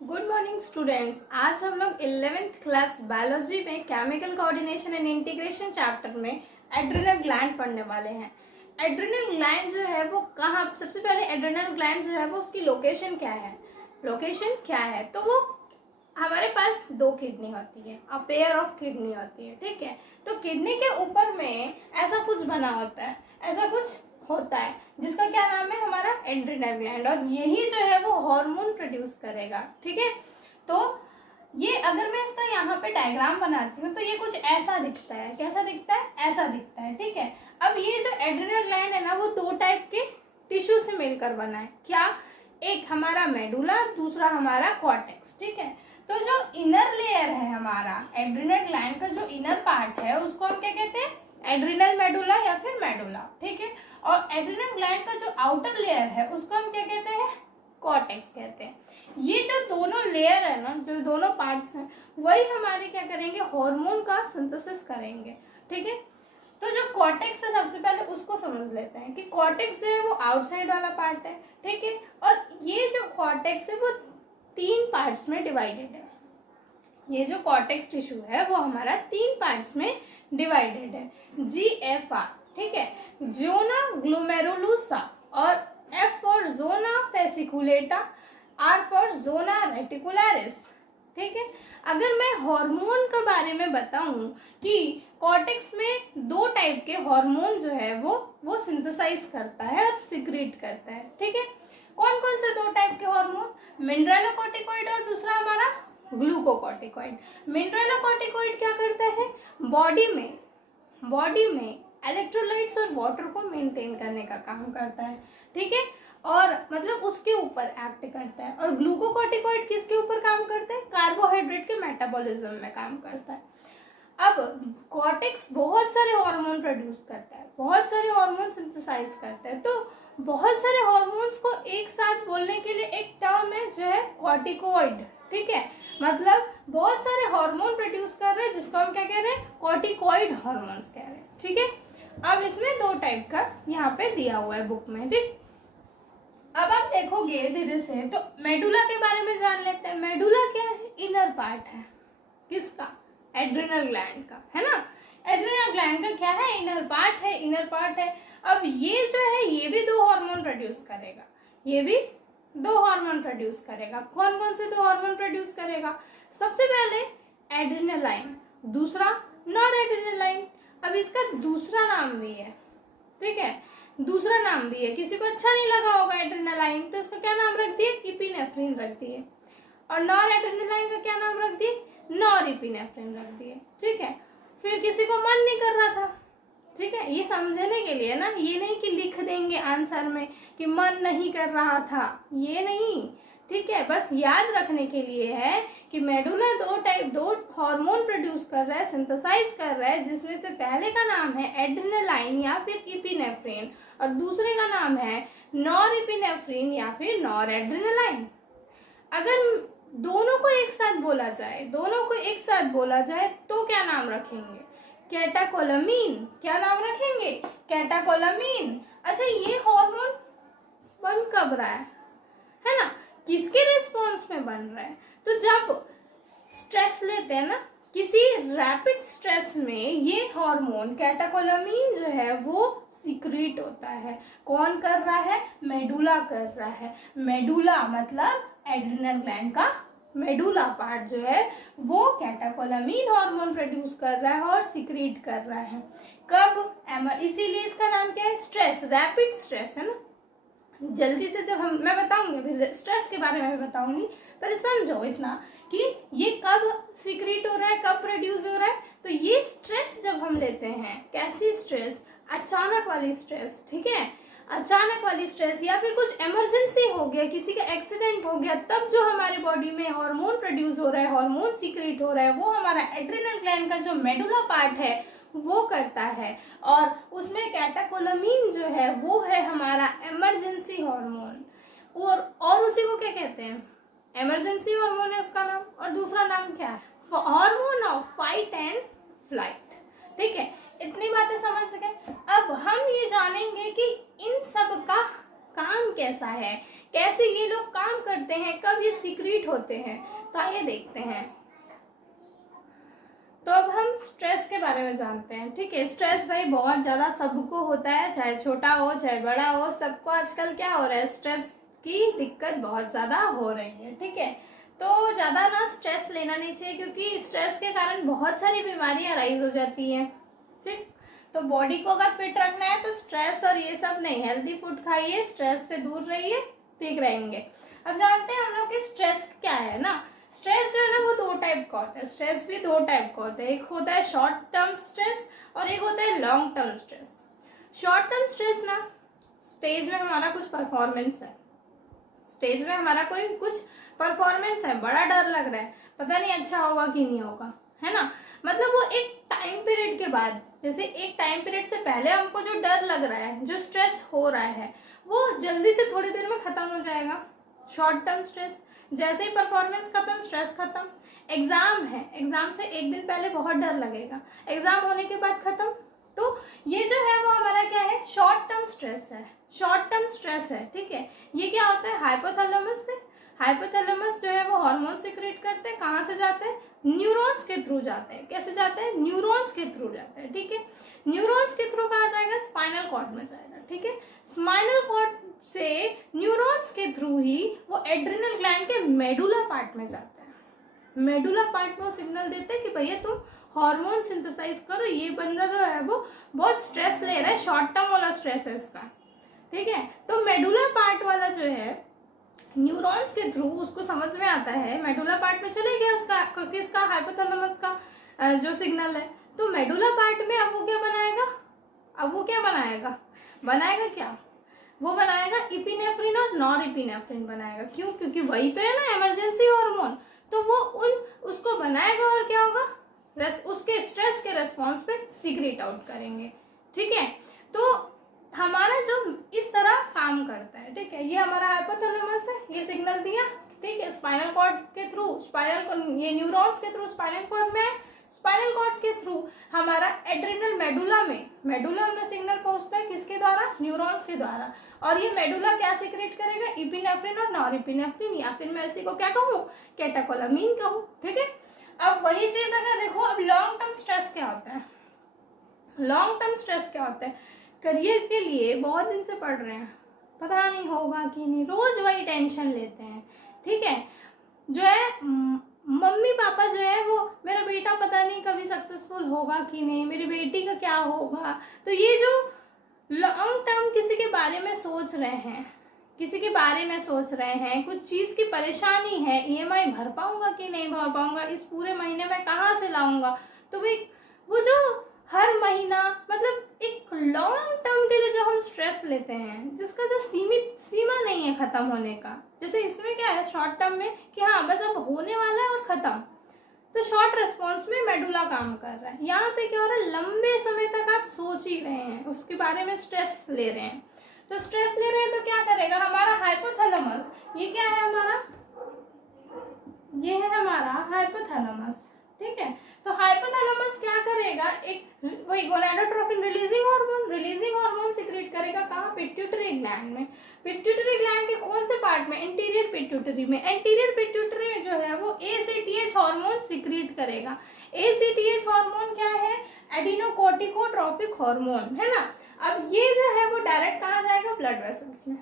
Good morning students. आज हम लोग 11th क्लास बायोलॉजी में chemical coordination and integration chapter में एड्रिनल ग्लैंड पढ़ने वाले हैं। एड्रिनल ग्लैंड जो है वो कहाँ, सबसे पहले एड्रिनल ग्लैंड जो है वो उसकी लोकेशन क्या है, तो वो हमारे पास दो किडनी होती है, अ पेयर ऑफ किडनी होती है। ठीक है, तो किडनी के ऊपर में ऐसा कुछ बना होता है, ऐसा कुछ होता है जिसका क्या नाम है, हमारा एड्रिनल ग्लैंड, और यही जो है वो हार्मोन प्रोड्यूस करेगा। ठीक है, तो ये अगर मैं इसका यहाँ पे डायग्राम बनाती हूँ तो ये कुछ ऐसा दिखता है। कैसा दिखता है? ऐसा दिखता है। ठीक है, अब ये जो एड्रिनल ग्लैंड है ना वो दो टाइप के टिश्यू से मिलकर बना है। क्या? एक हमारा मेडुला, दूसरा हमारा कॉर्टेक्स। ठीक है, तो जो इनर लेयर है हमारा एड्रिनल ग्लैंड का, जो इनर पार्ट है उसको हम क्या कहते हैं? एड्रिनल मेडुला या फिर मेडुला। ठीक है, और एड्रिनल ग्लैंड का जो आउटर लेयर है उसको हम क्या कहते हैं? कॉर्टेक्स कहते हैं। ये जो दोनों लेयर है ना, जो दोनों पार्ट्स हैं, वही हमारे क्या करेंगे? हार्मोन का सिंथेसिस करेंगे। ठीक है, तो जो कॉर्टेक्स है सबसे पहले उसको समझ लेते हैं कि कॉर्टेक्स जो है वो आउटसाइड वाला पार्ट है। ठीक है, और ये जो कॉर्टेक्स है वो तीन पार्ट्स में डिवाइडेड है। ये जो कॉर्टेक्स टिश्यू है वो हमारा तीन पार्ट्स में डिवाइडेड है, GFR। ठीक है, जोना ग्लोमेरुलोसा, और F for zona fasciculata, R for zona reticularis. ठीक है, अगर मैं हार्मोन के बारे में बताऊं कि कॉर्टेक्स में दो टाइप के हार्मोन जो है वो सिंथेसाइज करता है और सिक्रीट करता है। ठीक है, कौन कौन से दो टाइप के हार्मोन? मिनरलोकॉर्टिकॉइड और दूसरा हमारा ग्लूकोकॉर्टिकॉइड। मिनरलोकॉर्टिकॉइड क्या करता है? बॉडी में इलेक्ट्रोलाइट्स और वाटर को मेंटेन करने का काम करता है। ठीक है, और मतलब उसके ऊपर एक्ट करता है। और ग्लूकोकॉर्टिकॉइड किसके ऊपर काम करता है? कार्बोहाइड्रेट के मेटाबॉलिज्म में काम करता है। अब कॉर्टेक्स बहुत सारे हार्मोन प्रोड्यूस करता है, बहुत सारे हार्मोन सिंथेसाइज करता है। तो बहुत सारे हार्मोन्स को एक साथ बोलने के लिए एक टर्म है जो है कॉर्टिकोइड। ठीक है, मतलब बहुत सारे हार्मोन प्रोड्यूस कर रहे हैं जिसको हम क्या कह रहे हैं? कॉर्टिकोइड हार्मोन्स कह रहे हैं। ठीक है, अब इसमें दो टाइप का यहाँ पे दिया हुआ है बुक में। ठीक, अब आप देखोगे धीरे से तो मेडुला के बारे में जान लेते हैं। मेडुला क्या है? इनर पार्ट है। किसका? एड्रिनल ग्लैंड का, है ना। एड्रिनल ग्लैंड का क्या है? इनर पार्ट है। अब ये जो है ये भी दो हार्मोन प्रोड्यूस करेगा, ये भी दो हार्मोन प्रोड्यूस करेगा। कौन कौन से दो हार्मोन प्रोड्यूस करेगा? सबसे पहले एड्रिनलाइन, दूसरा नॉर एड्रिनलाइन। अब इसका दूसरा नाम भी है। ठीक है, दूसरा नाम भी है, किसी को अच्छा नहीं लगा होगा एड्रिनलाइन, तो इसका क्या नाम रख दिए? इपिनेफ्रिन रख दिए। और नॉर एड्रिनलाइन का क्या नाम रख दिए? नॉर इपिनेफ्रिन रख दिए। ठीक है, फिर किसी को मन नहीं कर रहा था। ठीक है, ये समझने के लिए ना, ये नहीं कि लिख देंगे आंसर में कि मन नहीं कर रहा था, ये नहीं। ठीक है, बस याद रखने के लिए है कि मेडुला दो हार्मोन प्रोड्यूस कर रहा है, सिंथेसाइज कर रहा है, जिसमें से पहले का नाम है एड्रिनलाइन या फिर इपिनेफ्रिन, और दूसरे का नाम है नॉर इपिनेफ्रिन या फिर नॉर एड्रिनलाइन। अगर दोनों को एक साथ बोला जाए तो क्या नाम रखेंगे? कैटाकोलामीन। क्या नाम रखेंगे? कैटाकोलामीन। अच्छा, ये हार्मोन बन कब रहा है ना, किसके रिस्पॉन्स में बन रहा है? तो जब स्ट्रेस लेते हैं ना, किसी रैपिड स्ट्रेस में ये हार्मोन कैटाकोलामीन जो है वो सीक्रेट होता है। कौन कर रहा है? मेडुला कर रहा है। मेडुला मतलब एड्रिनल ग्लैंड का मेडुला पार्ट जो है वो कैटाकोलामीन हार्मोन प्रोड्यूस कर रहा है और सीक्रेट कर रहा है। कब? इसीलिए इसका नाम क्या है? स्ट्रेस, रैपिड स्ट्रेस, है ना। जल्दी से जब मैं बताऊंगी, अभी स्ट्रेस के बारे में बताऊंगी, पहले समझो इतना कि ये कब सीक्रेट हो रहा है, कब प्रोड्यूस हो रहा है। तो ये स्ट्रेस जब हम लेते हैं, कैसी स्ट्रेस? अचानक वाली स्ट्रेस। ठीक है, अचानक वाली स्ट्रेस, या फिर कुछ इमरजेंसी हो गया, किसी का एक्सीडेंट हो गया, तब जो हमारे बॉडी में हार्मोन प्रोड्यूस हो रहा है, हार्मोन सीक्रेट हो रहा है, वो हमारा एड्रिनल ग्लैंड का जो मेडुला पार्ट है वो करता है। और उसमें कैटाकोलामीन जो है वो है हमारा इमरजेंसी हार्मोन, और उसी को क्या कहते हैं? इमरजेंसी हार्मोन है उसका नाम। और दूसरा नाम क्या है? Hormone of fight and flight. ठीक है, इतनी बातें समझ सके। अब हम ये जानेंगे कि इन सब का काम कैसा है, कैसे ये लोग काम करते हैं, कब ये सीक्रेट होते हैं, तो आइए देखते हैं। तो अब हम स्ट्रेस के बारे में जानते हैं। ठीक है, स्ट्रेस भाई बहुत ज़्यादा सबको होता है, चाहे छोटा हो चाहे बड़ा हो, सबको आजकल क्या हो रहा है, स्ट्रेस की दिक्कत बहुत ज़्यादा हो रही है। ठीक है, तो ज़्यादा ना स्ट्रेस लेना नहीं चाहिए, क्योंकि स्ट्रेस के कारण बहुत सारी बीमारियां राइज हो जाती हैं। ठीक, तो बॉडी को अगर फिट रखना है तो स्ट्रेस और ये सब नहीं, हेल्दी फूड खाइए, स्ट्रेस से दूर रहिए, ठीक रहेंगे। अब जानते हैं हम लोग कि स्ट्रेस क्या है ना। स्ट्रेस जो है ना वो दो टाइप का होता है, स्ट्रेस भी दो टाइप का होता है, एक होता है शॉर्ट टर्म स्ट्रेस और एक होता है long term stress. Short term stress ना, स्टेज में हमारा कुछ परफॉर्मेंस है, स्टेज में हमारा कोई कुछ परफॉर्मेंस है, बड़ा डर लग रहा है, पता नहीं अच्छा होगा कि नहीं होगा, है ना। मतलब वो एक टाइम पीरियड के बाद, जैसे एक टाइम पीरियड से पहले हमको जो डर लग रहा है, जो स्ट्रेस हो रहा है, वो जल्दी से थोड़ी देर में खत्म हो जाएगा। शॉर्ट टर्म स्ट्रेस, जैसे ही परफॉर्मेंस खत्म, स्ट्रेस खत्म। एग्जाम है, एग्जाम से एक दिन पहले बहुत डर लगेगा, एग्जाम होने के बाद खत्म। तो ये जो है वो हमारा क्या है, शॉर्ट टर्म स्ट्रेस है, शॉर्ट टर्म स्ट्रेस है। ठीक है, ये क्या होता है, हाइपोथैलेमस से, हाइपोथैलेमस जो है वो हार्मोन सीक्रेट करते हैं, कहाँ से जाते हैं, न्यूरॉन्स के थ्रू जाते हैं। कैसे जाते हैं, न्यूरॉन्स के थ्रू जाते हैं। ठीक है, न्यूरॉन्स के थ्रू कहाँ जाएगा, स्पाइनल कॉर्ड में जाएगा। ठीक है, स्पाइनल कॉर्ड से न्यूरॉन्स के थ्रू ही वो एड्रिनल ग्लैंड के मेडुला पार्ट में जाता है। मेडुला पार्ट में वो सिग्नल देते हैं कि भैया तुम हार्मोन सिंथेसाइज करो, ये बंदा जो है वो बहुत स्ट्रेस ले रहा है, शॉर्ट टर्म वाला स्ट्रेस है इसका। ठीक है, तो मेडुला पार्ट वाला जो है न्यूरॉन्स के थ्रू उसको समझ में आता है, मेडुला पार्ट में चले गया उसका, किसका, हाइपोथैलेमस का जो सिग्नल है। तो मेडुला पार्ट में अब वो क्या बनाएगा, अब वो क्या बनाएगा, बनाएगा क्या, वो बनाएगा इपिनेफ्रिन और नॉरएपिनेफ्रिन बनाएगा। क्यों, क्योंकि वही तो है ना इमरजेंसी हार्मोन। तो वो उसको बनाएगा और क्या होगा, उसके स्ट्रेस के रेस्पॉन्स पे सीक्रेट आउट करेंगे। ठीक है, तो हमारा जो इस तरह काम करता है। ठीक है, ये हमारा हाइपोथैलेमस है, ये सिग्नल दिया। ठीक है, स्पाइनल कॉर्ड के थ्रू, ये न्यूरॉन्स के थ्रू स्पाइनल कॉर्ड में है, स्पाइनल कॉर्ड के थ्रू हमारा एड्रिनल मेडुला में सिग्नल पहुंचता है, किसके द्वारा, न्यूरॉन्स के द्वारा। और ये मेडुला क्या सीक्रेट करेगा, इपिनेफ्रिन और नॉरएपिनेफ्रिन, या फिर मैं इसी को क्या कहूँ, कैटेकोलामीन कहूँ। ठीक है, अब वही चीज अगर देखो, अब लॉन्ग टर्म स्ट्रेस क्या होता है, लॉन्ग टर्म स्ट्रेस क्या होता है, करियर के लिए बहुत दिन से पढ़ रहे हैं, पता नहीं होगा कि नहीं, रोज वही टेंशन लेते हैं। ठीक है, जो है मम्मी पापा जो है वो, मेरा बेटा पता नहीं कभी सक्सेसफुल होगा कि नहीं, मेरी बेटी का क्या होगा। तो ये जो लॉन्ग टर्म किसी के बारे में सोच रहे हैं, किसी के बारे में सोच रहे हैं, कुछ चीज की परेशानी है, ईएमआई भर पाऊंगा कि नहीं भर पाऊंगा, इस पूरे महीने में कहाँ से लाऊंगा। तो वो जो हर महीना, मतलब एक लॉन्ग टर्म के लिए जो हम स्ट्रेस लेते हैं, जिसका जो सीमित सीमा नहीं है खत्म होने का। जैसे इसमें क्या है, शॉर्ट टर्म में कि हाँ बस अब होने वाला है और खत्म, तो शॉर्ट रेस्पॉन्स में मेडुला काम कर रहा है। यहाँ पे क्या हो रहा है, लंबे समय तक आप सोच ही रहे हैं, उसके बारे में स्ट्रेस ले रहे हैं। तो स्ट्रेस ले रहे हैं तो क्या करेगा हमारा हाइपोथैलेमस, ये क्या है हमारा, ये है हमारा हाइपोथैलेमस। ठीक है, तो हाइपोथैलेमस क्या करेगा, एक वही गोनाडोट्रोपिन रिलीजिंग हार्मोन सीक्रेट करेगा, कहाँ, पिट्यूटरी ग्लैंड में। पिट्यूटरी ग्लैंड के कौन से पार्ट में, एंटीरियर पिट्यूटरी में। एंटीरियर पिट्यूटरी में जो है वो एसीटीएच हार्मोन सीक्रेट करेगा। एसीटीएच हार्मोन क्या है, एडिनोकोर्टिकोट्रोपिक हार्मोन, है ना। अब ये जो है वो डायरेक्ट कहाँ जाएगा, ब्लड वेसल्स में,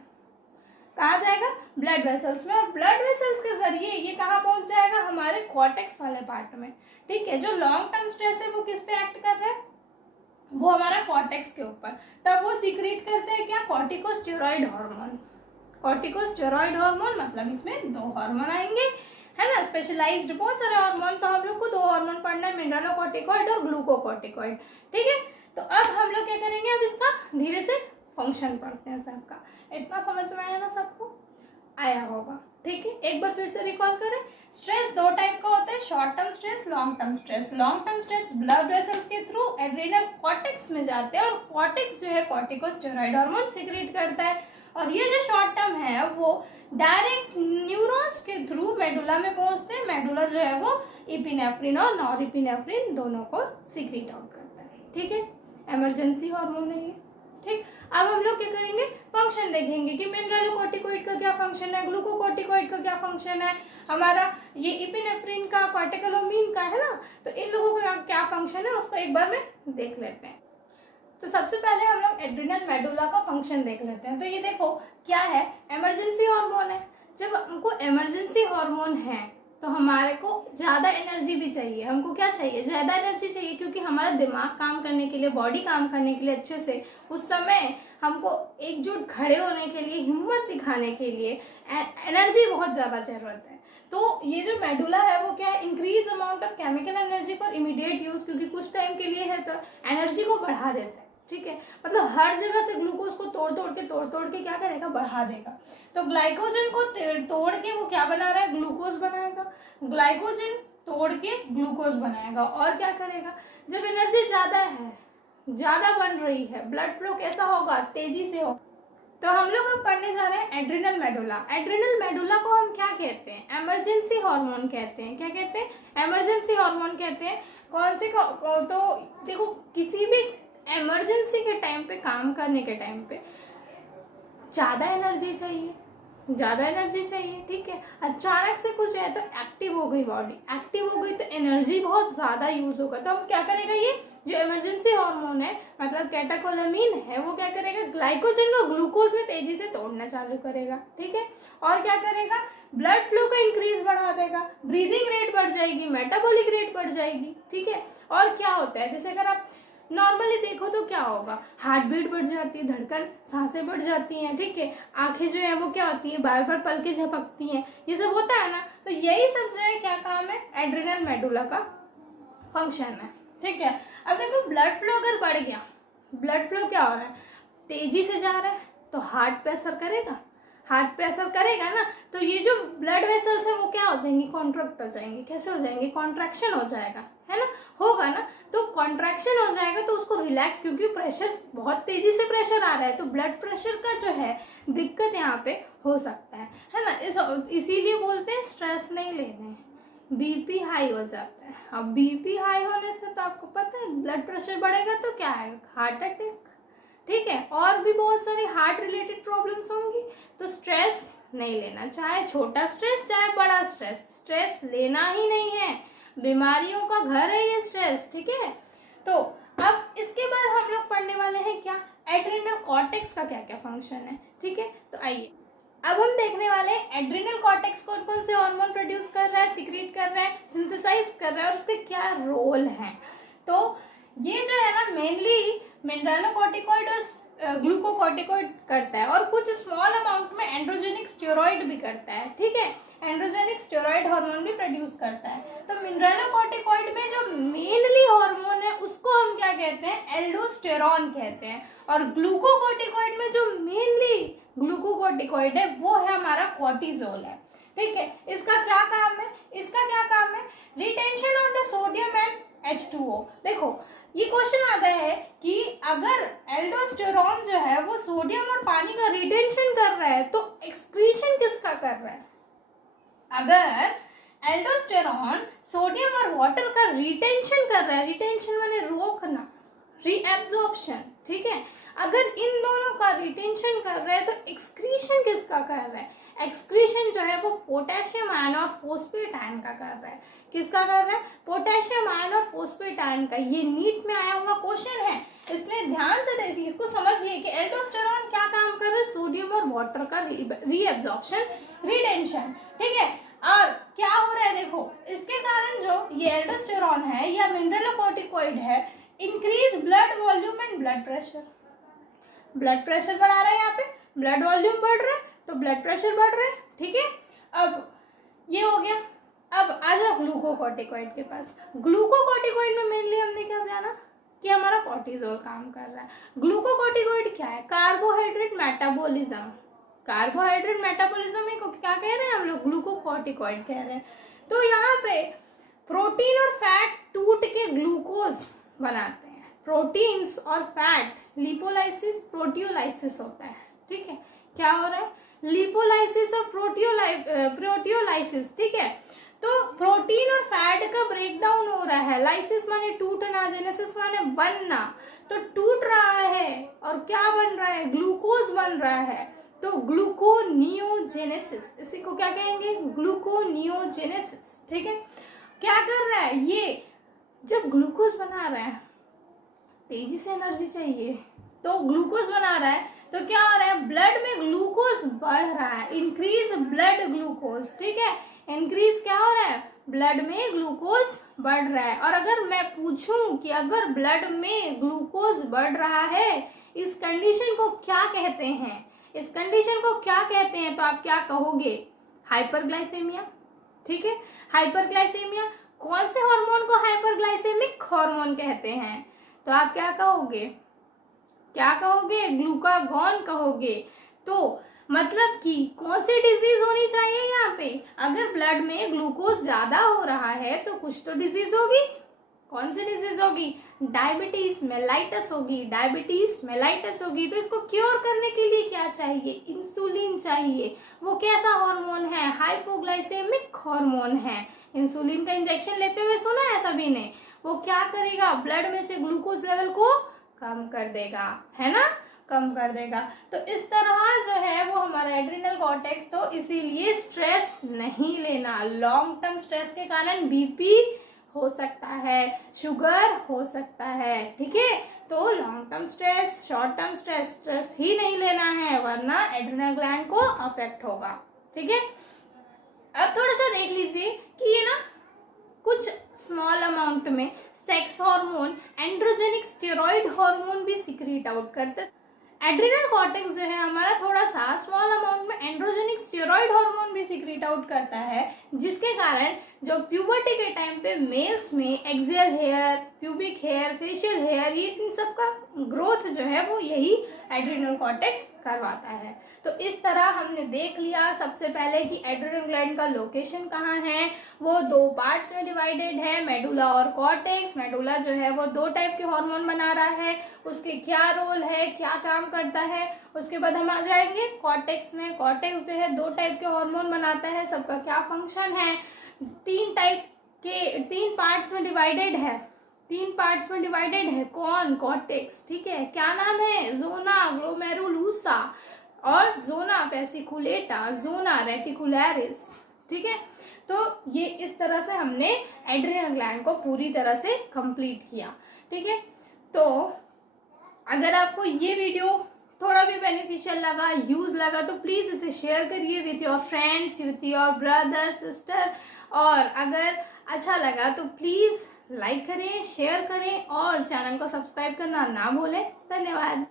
कहाँ जाएगा, ब्लड वेसल्स में। और ब्लड वेसल्स के जरिए ये कहाँ पहुंच जाएगा, हमारे कॉर्टेक्स वाले पार्ट में। ठीक है, जो लॉन्ग टर्म स्ट्रेस है वो किस पे एक्ट कर रहा है, वो हमारा कॉर्टेक्स के ऊपर। तब वो सीक्रेट करते हैं क्या, कॉर्टिकोस्टेरॉइड हार्मोन। कॉर्टिकोस्टेरॉइड हार्मोन मतलब इसमें दो हार्मोन आएंगे, है ना, स्पेशलाइज्ड बहुत सारे हार्मोन। तो हम लोग को दो हार्मोन पढ़ना है, मिनरलोकॉर्टिकॉइड और ग्लूकोकॉर्टिकॉइड। ठीक है, तो अब हम लोग क्या करेंगे, अब इसका धीरे से फंक्शन पढ़ते हैं सबका। इतना समझ में आया ना, सबको आया होगा। ठीक है, एक बार फिर से रिकॉल करें। स्ट्रेस दो टाइप का होता है, short term stress, long term stress. Long term stress blood vessels के थ्रू एड्रिनल कॉर्टेक्स में जाते हैं और कॉर्टेक्स जो है कॉर्टिकोस्टेरॉइड हार्मोन सीक्रेट करता है। और ये जो शॉर्ट टर्म है वो डायरेक्ट न्यूरॉन्स के थ्रू मेडुला में पहुंचते हैं। मेडुला जो है वो इपिनेफ्रिन और नॉरएपिनेफ्रिन दोनों को सीक्रेट आउट करता है। ठीक है, इमरजेंसी हार्मोन है ये। ठीक, अब हम लोग क्या करेंगे, फंक्शन देखेंगे कि मिनरलोकॉर्टिकॉइड का क्या फंक्शन है, ग्लूकोकॉर्टिकॉइड का क्या फंक्शन है, हमारा ये इपिनेफ्रिन का, कॉर्टिकोलोमीन का है ना, तो इन लोगों का क्या फंक्शन है उसको एक बार में देख लेते हैं। तो सबसे पहले हम लोग एड्रिनल मेडुला का फंक्शन देख लेते हैं। तो ये देखो क्या है, इमरजेंसी हार्मोन है। जब हमको इमरजेंसी हार्मोन है तो हमारे को ज़्यादा एनर्जी भी चाहिए। हमको क्या चाहिए, ज़्यादा एनर्जी चाहिए, क्योंकि हमारा दिमाग काम करने के लिए, बॉडी काम करने के लिए अच्छे से, उस समय हमको एकजुट खड़े होने के लिए, हिम्मत दिखाने के लिए एनर्जी बहुत ज़्यादा ज़रूरत है। तो ये जो मेडुला है वो क्या है, increase amount of chemical energy for immediate use, क्योंकि कुछ टाइम के लिए है तो एनर्जी को बढ़ा देता है। ठीक है, मतलब हर जगह से ग्लूकोज को तोड़ तोड़ के क्या करेगा, बढ़ा देगा। तो ग्लाइकोजन को तोड़ के वो क्या बना रहा है, ग्लूकोज बनाएगा। ग्लाइकोजन तोड़ के ग्लूकोज बनाएगा। और क्या करेगा, जब एनर्जी ज्यादा है, ज्यादा बन रही है, ब्लड फ्लो कैसा होगा, तेजी से होगा। तो हम लोग अब पढ़ने जा रहे हैं एड्रिनल मेडुला। एड्रिनल मेडुला को हम क्या कहते हैं, इमरजेंसी हार्मोन कहते हैं। क्या कहते हैं, इमरजेंसी हार्मोन कहते हैं। कौन से तो देखो, किसी भी इमरजेंसी के टाइम पे, काम करने के टाइम पे ज्यादा एनर्जी चाहिए, ज्यादा एनर्जी चाहिए। ठीक है, अचानक से कुछ है तो एक्टिव हो गई बॉडी, एक्टिव हो गई तो एनर्जी बहुत ज्यादा यूज होगा। तो हम क्या करेगा, ये जो इमरजेंसी हार्मोन है, मतलब कैटेकोलामीन है, वो क्या करेगा, ग्लाइकोजन को ग्लूकोज में तेजी से तोड़ना चालू करेगा। ठीक है, और क्या करेगा, ब्लड फ्लो का इंक्रीज बढ़ा देगा, ब्रीदिंग रेट बढ़ जाएगी, मेटाबॉलिक रेट बढ़ जाएगी। ठीक है, और क्या होता है, जैसे अगर आप नॉर्मली देखो तो क्या होगा, हार्ट बीट बढ़ जाती है, धड़कन, सांसें बढ़ जाती हैं। ठीक है, आंखें जो है वो क्या होती है, बार बार पलकें झपकती हैं, ये सब होता है ना। तो यही सब जो है क्या काम है, एड्रिनल मेडुला का फंक्शन है। ठीक है, अब देखो ब्लड फ्लो अगर बढ़ गया, ब्लड फ्लो क्या हो रहा है, तेजी से जा रहा है, तो हार्ट पे असर करेगा, हार्ट पे असर करेगा ना। तो ये जो ब्लड वेसल्स है वो क्या हो जाएंगी, कॉन्ट्रैक्ट हो जाएंगे। कैसे हो जाएंगे, कॉन्ट्रैक्शन हो जाएगा, है ना, होगा ना। तो कॉन्ट्रैक्शन हो जाएगा तो उसको रिलैक्स, क्योंकि प्रेशर बहुत तेजी से प्रेशर आ रहा है, तो ब्लड प्रेशर का जो है दिक्कत यहाँ पे हो सकता है ना। इसीलिए बोलते हैं स्ट्रेस नहीं लेने, बीपी हाई हो जाता है। अब बीपी हाई होने से तो आपको पता है ब्लड प्रेशर बढ़ेगा तो क्या है, हार्ट अटैक। ठीक है, और भी बहुत सारी हार्ट रिलेटेड प्रॉब्लम्स होंगी। तो स्ट्रेस नहीं लेना, चाहे छोटा स्ट्रेस चाहे बड़ा स्ट्रेस, स्ट्रेस लेना ही नहीं है, बीमारियों का घर है ये स्ट्रेस। ठीक है, तो अब इसके बाद हम लोग पढ़ने वाले हैं क्या, एड्रिनल कॉर्टेक्स का क्या क्या फंक्शन है। ठीक है, तो आइए अब हम देखने वाले हैं एड्रिनल कॉर्टेक्स कौन कौन से हार्मोन प्रोड्यूस कर रहा है, सिक्रीट कर रहा है, सिंथेसाइज कर रहा है, और उसके क्या रोल है। तो ये जो है ना, मेनली मिनरलोकॉर्टिकॉइड और ग्लूकोकॉर्टिकॉइड करता है, और कुछ स्मॉल अमाउंट में एंड्रोजेनिक स्टेरॉइड भी करता है। ठीक है, एंड्रोजेनिक स्टेरॉइड हार्मोन भी प्रोड्यूस करता है। तो मिनरलोकॉर्टिकॉइड में जो मेनली हार्मोन है उसको हम क्या कहते हैं, एल्डोस्टेरॉन कहते हैं। और ग्लूकोकॉर्टिकॉइड में जो मेनली ग्लूकोकॉर्टिकॉइड है वो है हमारा कॉर्टिजोल है। ठीक है, इसका क्या काम है, इसका क्या काम है, retention of the sodium and H2O। देखो ये क्वेश्चन आता है कि अगर एल्डोस्टेरॉन जो है वो सोडियम और पानी का रिटेंशन कर रहा है तो एक्सक्रीशन किसका कर रहा है। अगर एल्डोस्टेरॉन सोडियम और वाटर का रिटेंशन कर रहा है, रिटेंशन माने रोकना, रीएब्जॉर्प्शन। ठीक है, अगर इन दोनों का रिटेंशन कर रहा है तो एक्सक्रीशन किसका कर रहा है, एक्सक्रीशन जो है वो पोटेशियम आयन और फोस्फेट आयन का कर रहा है। किसका कर रहा है, पोटेशियम आयन और फोस्फेट आयन का। ये नीट में आया हुआ क्वेश्चन है, इसलिए ध्यान से देखिए, इसको समझिए कि एल्डोस्टेरॉन क्या काम कर रहा है, सोडियम और वाटर का रीएब्जॉर्प्शन, रिटेंशन। ठीक है, और क्या हो रहा है, देखो इसके कारण जो ये एल्डोस्टेरॉन है या मिनरलोकॉर्टिकॉइड है, increase blood volume and blood pressure. Blood pressure बढ़ा रहा है, यहाँ पे ब्लड वॉल्यूम बढ़ रहा है तो ब्लड प्रेशर बढ़ रहा है। ठीक है, अब ये हो गया। अब आ जाओ ग्लूकोकॉर्टिकॉइड के पास। ग्लूकोकॉर्टिकॉइड में मेनली हमने क्या जाना कि हमारा कॉर्टिजोल काम कर रहा है। ग्लूकोकॉर्टिकॉइड क्या है, कार्बोहाइड्रेट मेटाबॉलिज्म। कार्बोहाइड्रेट मेटाबॉलिज्म को क्या कह रहे हैं हम लोग, ग्लूकोकॉर्टिकॉइड कह रहे हैं। तो यहाँ पे प्रोटीन और फैट टूट के ग्लूकोज बनाते हैं। प्रोटीन्स और फैट, लिपोलाइसिस प्रोटियोलाइसिस होता है। ठीक है, क्या हो रहा है, लिपोलाइसिस और प्रोटियोलाइसिस। ठीक है, तो प्रोटीन और फैट का ब्रेक डाउन हो रहा है। लाइसिस माने टूटना, जेनेसिस माने बनना। तो टूट रहा है और क्या बन रहा है, ग्लूकोज बन रहा है। तो ग्लूकोनियोजेनेसिस, इसी को क्या कहेंगे, ग्लूकोनियोजेनेसिस। ठीक है, क्या कर रहा है ये, जब ग्लूकोज बना रहा है, तेजी से एनर्जी चाहिए, तो ग्लूकोज बना रहा है, तो क्या हो रहा है, ब्लड में ग्लूकोज बढ़ रहा है, इंक्रीज ब्लड ग्लूकोज। ठीक है, इंक्रीज क्या हो रहा है, ब्लड में ग्लूकोज बढ़ रहा है। और अगर मैं पूछूं कि अगर ब्लड में ग्लूकोज बढ़ रहा है, इस कंडीशन को क्या कहते हैं, इस कंडीशन को क्या कहते हैं, तो आप क्या कहोगे, हाइपरग्लाइसेमिया। ठीक है, हाइपरग्लाइसेमिया। कौन से हार्मोन को हाइपरग्लाइसेमिक हार्मोन कहते हैं, तो आप क्या कहोगे, क्या कहोगे, ग्लूकागॉन कहोगे। तो मतलब कि कौन सी डिजीज होनी चाहिए यहाँ पे, अगर ब्लड में ग्लूकोज ज्यादा हो रहा है तो कुछ तो डिजीज होगी। कौन सी डिजीज होगी, डायबिटीज मेलाइटस होगी, डायबिटीज मेलाइटस होगी। तो इसको क्योर करने के लिए क्या चाहिए, इंसुलिन चाहिए। वो कैसा हार्मोन है, हाइपोग्लाइसेमिक हार्मोन है। इंसुलिन का इंजेक्शन लेते हुए सुना है सभी ने, वो क्या करेगा, ब्लड में से ग्लूकोज लेवल को कम कर देगा, है ना, कम कर देगा। तो इस तरह जो है वो हमारा एड्रिनल कॉर्टेक्स, तो इसीलिए स्ट्रेस नहीं लेना। लॉन्ग टर्म स्ट्रेस के कारण बीपी हो सकता है, शुगर हो सकता है। ठीक है, तो long term stress, short term stress ही नहीं लेना है, वरना एड्रिनल ग्लैंड को अफेक्ट होगा। ठीक है, अब थोड़ा सा देख लीजिए कि ये ना कुछ स्मॉल अमाउंट में sex hormone, androgenic steroid hormone भी सिक्रीट आउट करते हैं। एड्रिनल कॉर्टेक्स जो है हमारा थोड़ा सा स्मॉल अमाउंट में एंड्रोजेनिक स्टेरॉइड हार्मोन भी सिक्रीट आउट करता है, जिसके कारण जो प्यूबर्टी के टाइम पे मेल्स में axial hair, pubic hair, facial hair, ये इन सब का ग्रोथ जो है वो यही एड्रिनल कॉर्टेक्स करवाता है। तो इस तरह हमने देख लिया सबसे पहले कि एड्रिनल ग्लैंड का लोकेशन कहाँ है। वो दो पार्ट्स में डिवाइडेड है, मेडुला और कॉर्टेक्स। मेडुला जो है वो दो टाइप के हार्मोन बना रहा है, उसके क्या रोल है, क्या काम करता है। उसके बाद हम आ जाएंगे कॉर्टेक्स में। कॉर्टेक्स जो है दो टाइप के हार्मोन बनाता है, सबका क्या फंक्शन है। तीन टाइप के, तीन पार्ट्स में डिवाइडेड है, तीन पार्ट्स में डिवाइडेड है। कौन, कॉर्टेक्स। ठीक है, क्या नाम है, जोना ग्लोमेरुलुसा और जोना पेसिकुलेटा, जोना रेटिकुलरिस। ठीक है, तो ये इस तरह से हमने एड्रिनल ग्लैंड को पूरी तरह से कंप्लीट किया। ठीक है, तो अगर आपको ये वीडियो थोड़ा भी बेनिफिशियल लगा, यूज लगा, तो प्लीज इसे शेयर करिए with your friends, with your brother sister. और अगर अच्छा लगा तो प्लीज लाइक करें, शेयर करें और चैनल को सब्सक्राइब करना ना भूलें। धन्यवाद।